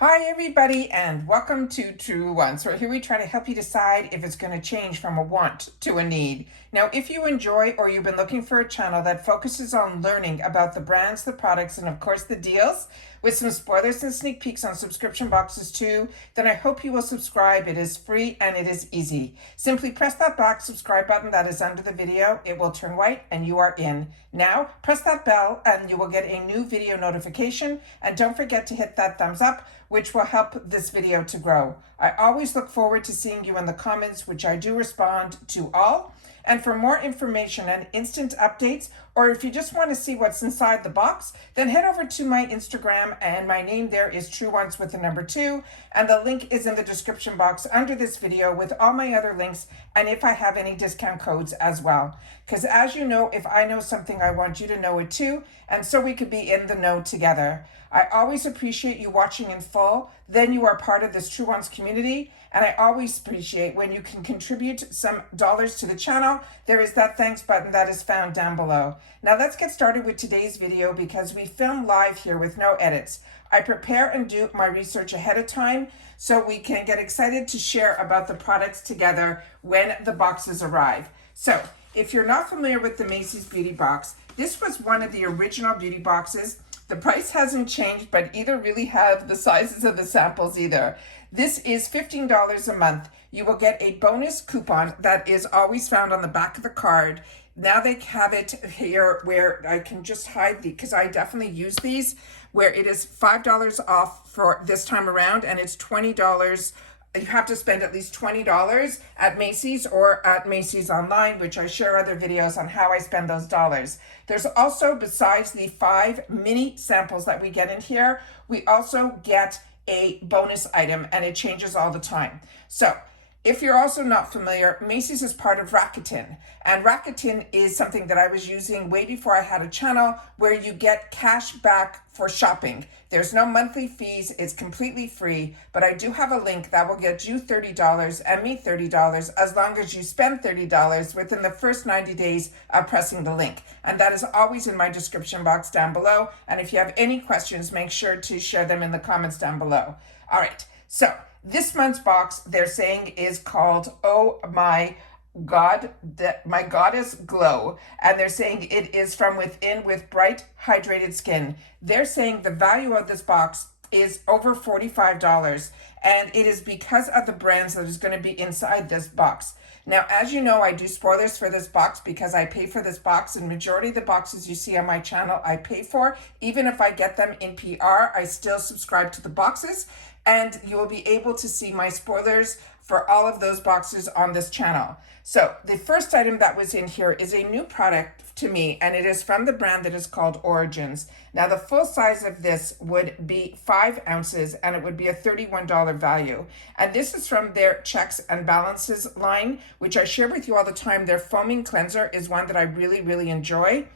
Hi everybody and welcome to Truewants, where here we try to help you decide if it's going to change from a want to a need. Now, if you enjoy or you've been looking for a channel that focuses on learning about the brands, the products, and of course the deals, with some spoilers and sneak peeks on subscription boxes too, then I hope you will subscribe. It is free and it is easy. Simply press that black subscribe button that is under the video. It will turn white and you are in. Now, press that bell and you will get a new video notification. And don't forget to hit that thumbs up, which will help this video to grow. I always look forward to seeing you in the comments, which I do respond to all. And for more information and instant updates, or if you just want to see what's inside the box, then head over to my Instagram, and my name there is Truewants with the number 2, and the link is in the description box under this video with all my other links, and if I have any discount codes as well. Because as you know, if I know something, I want you to know it too, and so we could be in the know together. I always appreciate you watching in full, then you are part of this Truewants community, and I always appreciate when you can contribute some dollars to the channel. There is that thanks button that is found down below. Now let's get started with today's video because we film live here with no edits. I prepare and do my research ahead of time so we can get excited to share about the products together when the boxes arrive. So if you're not familiar with the Macys Beauty Box, this was one of the original beauty boxes. The price hasn't changed, but either really have the sizes of the samples either. This is $15 a month. You will get a bonus coupon that is always found on the back of the card. Now they have it here where I can just hide because I definitely use these, where it is $5 off for this time around, and it's $20. You have to spend at least $20 at Macys or at Macys online, which I share other videos on how I spend those dollars. There's also, besides the 5 mini samples that we get in here, we also get a bonus item, and it changes all the time. So if you're also not familiar, Macys is part of Rakuten, and Rakuten is something that I was using way before I had a channel, where you get cash back for shopping. There's no monthly fees, it's completely free, but I do have a link that will get you $30 and me $30 as long as you spend $30 within the first 90 days of pressing the link. And that is always in my description box down below. And if you have any questions, make sure to share them in the comments down below. All right, so this month's box, they're saying, is called Oh My God, My Goddess Glow. And they're saying it is from within with bright, hydrated skin. They're saying the value of this box is over $45. And it is because of the brands that is going to be inside this box. Now, as you know, I do spoilers for this box because I pay for this box, and majority of the boxes you see on my channel I pay for. Even if I get them in PR, I still subscribe to the boxes, and you will be able to see my spoilers for all of those boxes on this channel. So the first item that was in here is a new product to me, and it is from the brand that is called Origins. Now the full size of this would be 5 ounces, and it would be a $31 value. And this is from their Checks and Balances line, which I share with you all the time. Their foaming cleanser is one that I really enjoy.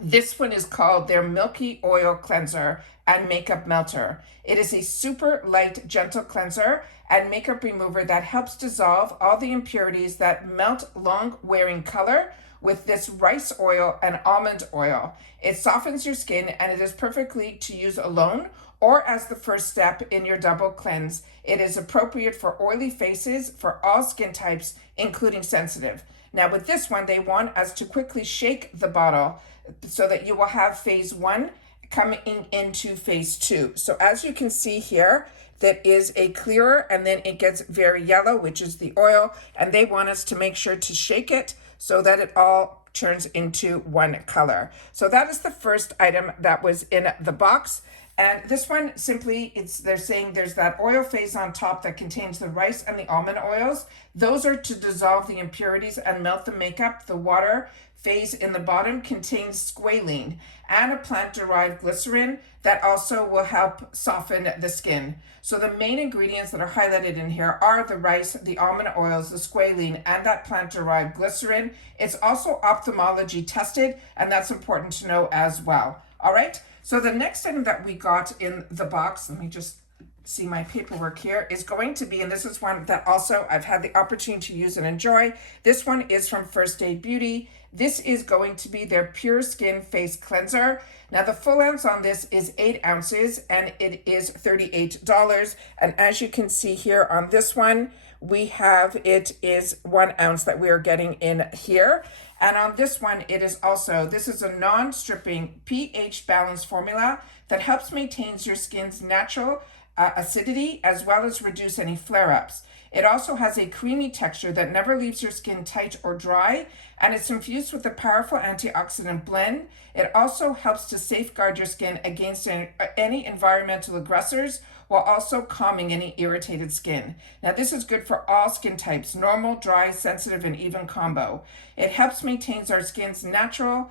This one is called their Milky Oil Cleanser and Makeup Melter. It is a super light, gentle cleanser and makeup remover that helps dissolve all the impurities that melt long-wearing color with this rice oil and almond oil. It softens your skin, and it is perfectly to use alone or as the first step in your double cleanse. It is appropriate for oily faces, for all skin types, including sensitive. Now with this one, they want us to quickly shake the bottle so that you will have phase 1 coming into phase 2. So as you can see here, that is a clearer, and then it gets very yellow, which is the oil, and they want us to make sure to shake it so that it all turns into one color. So that is the first item that was in the box. And this one simply, they're saying there's that oil phase on top that contains the rice and the almond oils. Those are to dissolve the impurities and melt the makeup. The water phase in the bottom contains squalene and a plant-derived glycerin that also will help soften the skin. So the main ingredients that are highlighted in here are the rice, the almond oils, the squalene, and that plant-derived glycerin. It's also ophthalmology tested, and that's important to know as well. All right, so the next item that we got in the box, let me just see my paperwork here, is going to be, and this is one that also I've had the opportunity to use and enjoy. This one is from First Aid Beauty. This is going to be their Pure Skin Face Cleanser. Now the full ounce on this is 8 ounces and it is $38. And as you can see here on this one, we have, it is 1 ounce that we are getting in here. And on this one, it is also, this is a non-stripping pH balance formula that helps maintain your skin's natural acidity as well as reduce any flare-ups. It also has a creamy texture that never leaves your skin tight or dry, and it's infused with a powerful antioxidant blend. It also helps to safeguard your skin against any environmental aggressors while also calming any irritated skin. Now this is good for all skin types, normal, dry, sensitive, and even combo. It helps maintain our skin's natural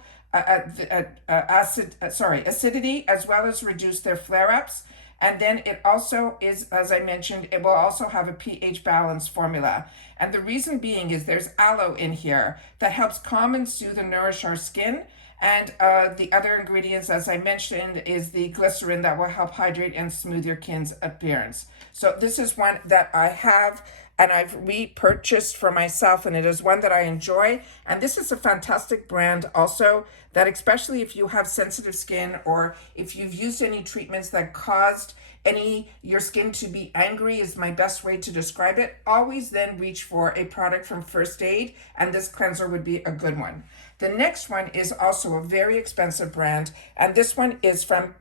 acidity as well as reduce their flare-ups. And then it also is, as I mentioned, it will also have a pH balance formula. And the reason being is there's aloe in here that helps calm and soothe and nourish our skin. And the other ingredients, as I mentioned, is the glycerin that will help hydrate and smooth your skin's appearance. So this is one that I have and I've repurchased for myself, and it is one that I enjoy. And this is a fantastic brand also that, especially if you have sensitive skin or if you've used any treatments that caused your skin to be angry, is my best way to describe it. Always then reach for a product from First Aid, and this cleanser would be a good one. The next one is also a very expensive brand, and this one is from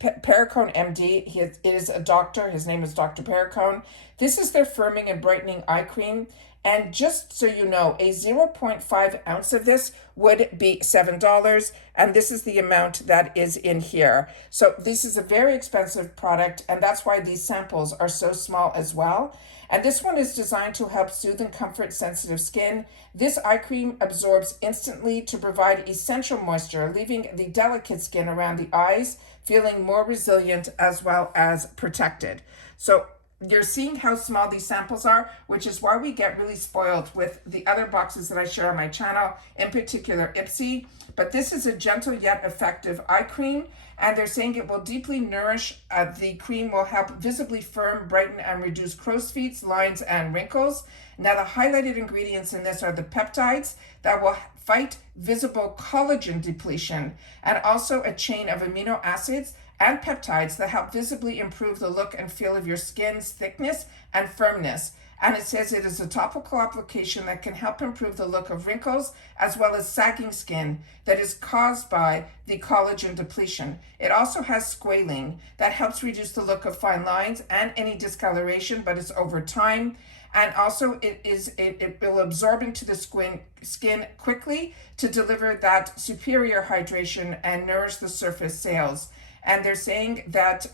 Paracone MD. It is a doctor. His name is Dr. Paracone. This is their firming and brightening eye cream. And just so you know, a 0.5 ounce of this would be $7. And this is the amount that is in here. So this is a very expensive product. And that's why these samples are so small as well. And this one is designed to help soothe and comfort sensitive skin. This eye cream absorbs instantly to provide essential moisture, leaving the delicate skin around the eyes feeling more resilient as well as protected. So you're seeing how small these samples are, which is why we get really spoiled with the other boxes that I share on my channel, in particular Ipsy. But this is a gentle yet effective eye cream, and they're saying it will deeply nourish. The cream will help visibly firm, brighten, and reduce crow's feet, lines, and wrinkles. Now, the highlighted ingredients in this are the peptides that will fight visible collagen depletion, and also a chain of amino acids and peptides that help visibly improve the look and feel of your skin's thickness and firmness. And it says it is a topical application that can help improve the look of wrinkles as well as sagging skin that is caused by the collagen depletion. It also has squalene that helps reduce the look of fine lines and any discoloration, but it's over time. And also it will absorb into the skin quickly to deliver that superior hydration and nourish the surface cells. And they're saying that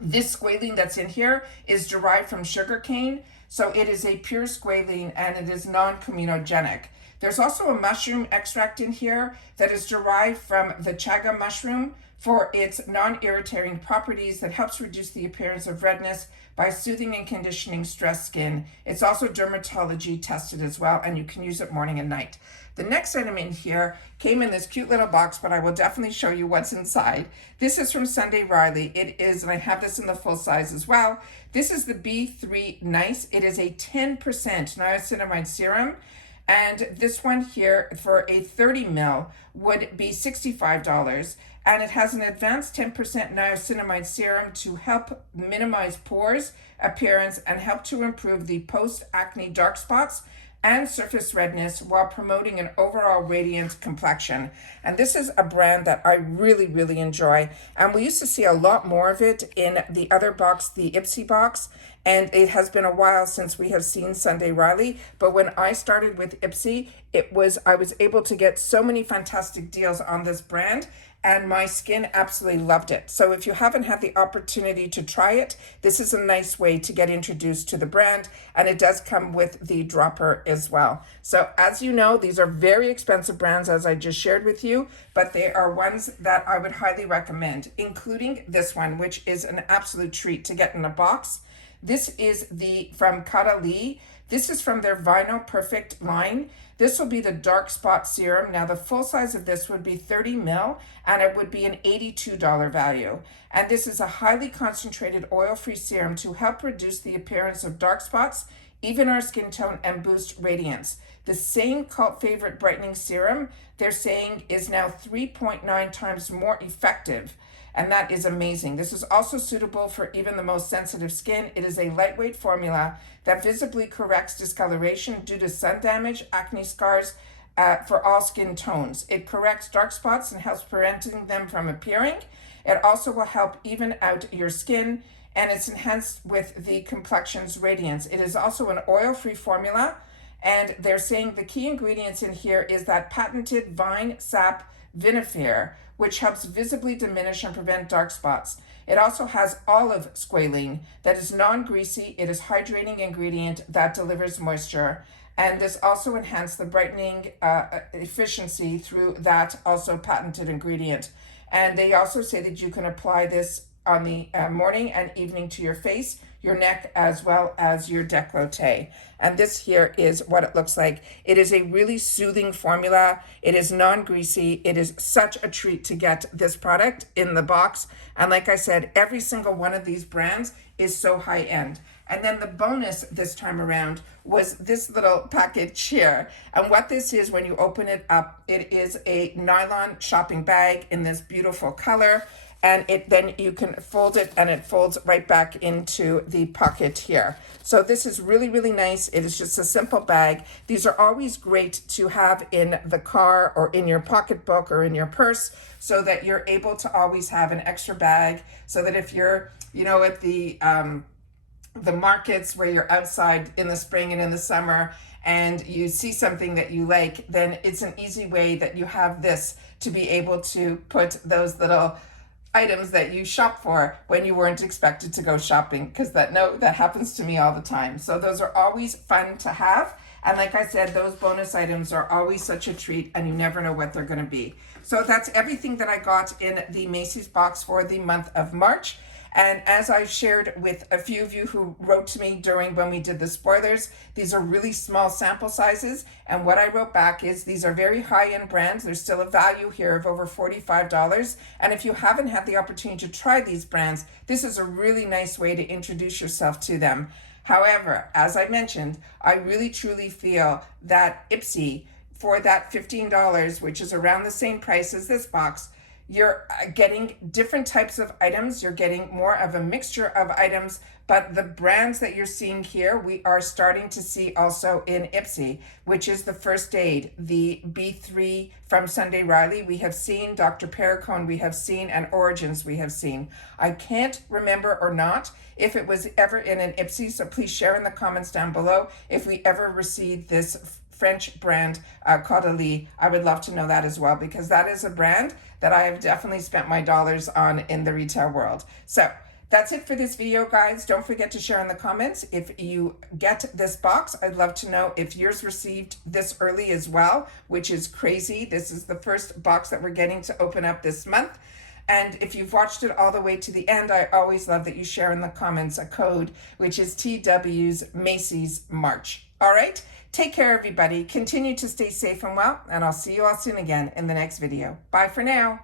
this squalene that's in here is derived from sugarcane. So it is a pure squalene and it is non-comedogenic. There's also a mushroom extract in here that is derived from the chaga mushroom for its non-irritating properties that helps reduce the appearance of redness by soothing and conditioning stressed skin. It's also dermatology tested as well, and you can use it morning and night. The next item in here came in this cute little box, but I will definitely show you what's inside. This is from Sunday Riley. It is, and I have this in the full size as well. This is the B3 Nice. It is a 10% niacinamide serum. And this one here for a 30 ml would be $65. And it has an advanced 10% niacinamide serum to help minimize pores, appearance, and help to improve the post-acne dark spots and surface redness while promoting an overall radiant complexion. And this is a brand that I really, really enjoy. And we used to see a lot more of it in the other box, the Ipsy box. And it has been a while since we have seen Sunday Riley. But when I started with Ipsy, I was able to get so many fantastic deals on this brand, and my skin absolutely loved it. So if you haven't had the opportunity to try it, this is a nice way to get introduced to the brand, and it does come with the dropper as well. So as you know, these are very expensive brands, as I just shared with you, but they are ones that I would highly recommend, including this one, which is an absolute treat to get in a box. This is from Kadal. This is from their Vinyl Perfect line. This will be the dark spot serum. Now the full size of this would be 30 ml, and it would be an $82 value. And this is a highly concentrated oil-free serum to help reduce the appearance of dark spots, even our skin tone, and boost radiance. The same cult favorite brightening serum, they're saying, is now 3.9 times more effective. And that is amazing. This is also suitable for even the most sensitive skin. It is a lightweight formula that visibly corrects discoloration due to sun damage, acne scars, for all skin tones. It corrects dark spots and helps preventing them from appearing. It also will help even out your skin, and it's enhanced with the complexion's radiance. It is also an oil-free formula, and they're saying the key ingredients in here is that patented vine sap vinifer, which helps visibly diminish and prevent dark spots. It also has olive squalene that is non-greasy. It is hydrating ingredient that delivers moisture. And this also enhances the brightening efficiency through that also patented ingredient. And they also say that you can apply this on the morning and evening to your face, your neck, as well as your décolleté. And this here is what it looks like. It is a really soothing formula. It is non-greasy. It is such a treat to get this product in the box. And like I said, every single one of these brands is so high end. And then the bonus this time around was this little package here. And what this is, when you open it up, it is a nylon shopping bag in this beautiful color. And then you can fold it, and it folds right back into the pocket here. So this is really, really nice. It is just a simple bag. These are always great to have in the car or in your pocketbook or in your purse, so that you're able to always have an extra bag, so that if you're, at the markets where you're outside in the spring and in the summer and you see something that you like, then it's an easy way that you have this to be able to put those little items that you shop for when you weren't expected to go shopping, because that happens to me all the time. So those are always fun to have. And like I said, those bonus items are always such a treat, and you never know what they're going to be. So that's everything that I got in the Macys box for the month of March. And as I shared with a few of you who wrote to me when we did the spoilers, these are really small sample sizes. And what I wrote back is these are very high-end brands. There's still a value here of over $45. And if you haven't had the opportunity to try these brands, this is a really nice way to introduce yourself to them. However, as I mentioned, I really truly feel that Ipsy, for that $15, which is around the same price as this box, you're getting different types of items. You're getting more of a mixture of items, but the brands that you're seeing here, we are starting to see also in Ipsy, which is the First Aid, the B3 from Sunday Riley. We have seen Dr. Paracone, we have seen, and Origins we have seen. I can't remember or not if it was ever in an Ipsy, so please share in the comments down below if we ever received this French brand, Kadal. I would love to know that as well, because that is a brand that I have definitely spent my dollars on in the retail world. So that's it for this video, guys. Don't forget to share in the comments if you get this box. I'd love to know if yours received this early as well, which is crazy. This is the first box that we're getting to open up this month. And if you've watched it all the way to the end, I always love that you share in the comments a code, which is TW's Macys March. All right, take care, everybody. Continue to stay safe and well, and I'll see you all soon again in the next video. Bye for now.